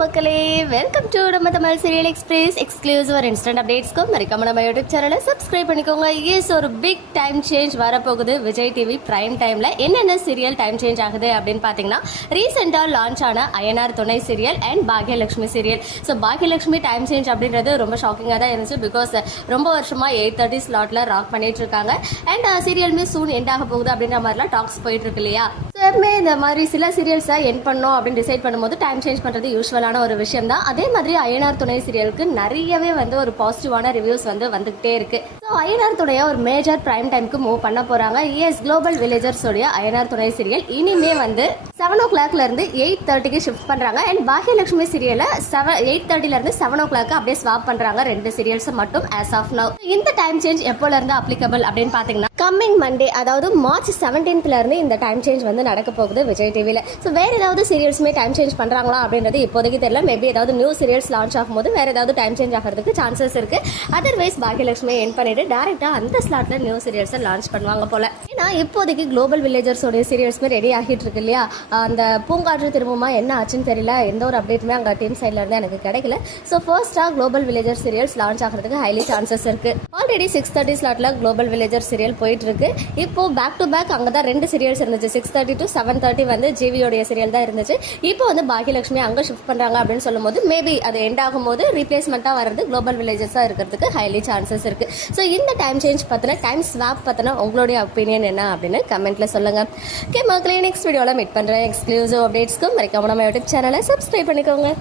மக்களே welcome to நம்ம Tamil serial express exclusive ஒரு இன்ஸ்டன்ட் அப்டேட்ஸ்க்கும் மறக்காம நம்ம யூடியூப் சேனலை சப்ஸ்கிரைப் பண்ணிக்கோங்க. எஸ் ஒரு பிக் டைம் சேஞ்ச் வரப்போகுது. விஜய் டிவி பிரைம் டைம்ல என்னென்ன சீரியல் டைம் சேஞ்ச் ஆகுது அப்படின்னு பார்த்தீங்கன்னா ரீசெண்டாக லான்ச் ஆன Ayyanar Thunai serial and Baakiyalakshmi serial so Baakiyalakshmi time change அப்படின்றது ரொம்ப ஷாக்கிங்காக தான் இருந்துச்சு பிகாஸ் ரொம்ப வருஷமா எயிட் தேர்ட்டி ஸ்லாட்ல ராக் பண்ணிட்டு இருக்காங்க. அண்ட் சீரியலுமே சூன் எண்ட் ஆக போகுது அப்படின்ற மாதிரிலாம் டாக்ஸ் போயிட்டு இருக்கு இல்லையா? எப்பவுமே இந்த மாதிரி சில சீரியல்ஸை என் பண்ணோம் அப்படின்னு டிசைட் பண்ணும்போது டைம் சேஞ்ச் பண்ணுறது யூஸ்வலான ஒரு விஷயம் தான் அதே மாதிரி அயனார் துணை சீரியலுக்கு நிறையவே வந்து ஒரு பாசிட்டிவான ரிவ்யூஸ் வந்து வந்துகிட்டே இருக்கு. ஸோ அயனார் துணையை ஒரு மேஜர் பிரைம் டைம்க்கு மூவ் பண்ண போறாங்க. இஎஸ் குளோபல் வில்லேஜர்ஸ் உடைய அயனார் துணை சீரியல் இனிமே வந்து செவன் ஓ கிளாக்ல இருந்து எயிட் தேர்ட்டிக்கு ஷிஃப்ட் பண்றாங்க. அண்ட் பாகியலட்சுமி சீரியலை செவன் எயிட் தேர்ட்டில இருந்து செவன் ஓ கிளாக் அப்படியே ஸ்வாப் பண்றாங்க. ரெண்டு சீரியல்ஸ் மட்டும் ஆஸ் ஆஃப் நவ் இந்த டைம் சேஞ்ச் எப்போல இருந்து அப்ளிகபிள் அப்படின்னு பாத்தீங்கன்னா கம்மிங் மண்டே அதாவது மார்ச் செவன்டீன்த்ல இருந்து இந்த டைம் சேஞ்ச் வந்து நடக்க போகுது விஜய் டிவியில் ஸோ வேற ஏதாவது சீரியல்ஸுமே டைம் சேஞ்ச் பண்ணுறாங்களா அப்படின்றது இப்போதைக்கு தெரியல. மேபி ஏதாவது நியூ சீரியல்ஸ் லான்ச் ஆகும்போது வேற ஏதாவது டைம் சேஞ்ச் ஆகிறதுக்கு சான்சஸ் இருக்கு. அதர்வைஸ் பாக்யலட்சுமி என் பண்ணிட்டு டேரெக்டாக அந்த ஸ்லாட்ல நியூ சீரியல்ஸை லான்ச் பண்ணுவாங்க போல. ஏன்னா இப்போதைக்கு குளோபல் வில்லேஜர்ஸோடைய சீரியல்ஸ்மே ரெடி ஆகிட்டு இருக்கு இல்லையா? அந்த பூங்காற்று திரும்பமா என்ன ஆச்சுன்னு தெரியல. எந்த ஒரு அப்டேட்டுமே அங்கே டீம் சைட்ல இருந்து எனக்கு கிடைக்கல. ஸோ ஃபர்ஸ்டா குளோபல் வில்லேஜர் சீரியல்ஸ் லான்ச் ஆகிறதுக்கு ஹைலி சான்சஸ் இருக்கு. ஆல்ரெடி சிக்ஸ் தேர்ட்டி ஸ்லாட்ல குளோபல் வில்லேஜர் சீரியல் போயிட்டு இருக்கு. இப்போ பேக் டு பேக் அங்கே தான் ரெண்டு சீரியல்ஸ் இருந்துச்சு. Six thirty to seven thirty வந்து ஜிவியோடைய சீரியல் தான் இருந்துச்சு. இப்போ வந்து பாகியலட்சுமி அங்கே ஷிஃப்ட் பண்ணுறாங்க அப்படின்னு சொல்லும்போது மேபி அது எண்ட் ஆகும்போது ரீப்ளேஸ்மெண்ட்டாக வர்றது குளோபல் வில்லேஜஸாக இருக்கிறதுக்கு ஹைலி சான்சஸ் இருக்குது ஸோ இந்த டைம் சேஞ்ச் பார்த்தினா டைம் ஸ்வாப் பார்த்தினா உங்களுடைய ஒப்பீனியன் என்ன அப்படின்னு கமெண்ட்டில் சொல்லுங்கள் ஓகே மக்களே நெக்ஸ்ட் வீடியோவில் மீட் பண்ணுறேன் எக்ஸ்க்ளூசிவ் அப்டேட்ஸ்க்கும் மறக்காம நம்ம யூடியூப் சேனலை சப்ஸ்கிரைப் பண்ணிக்கோங்க.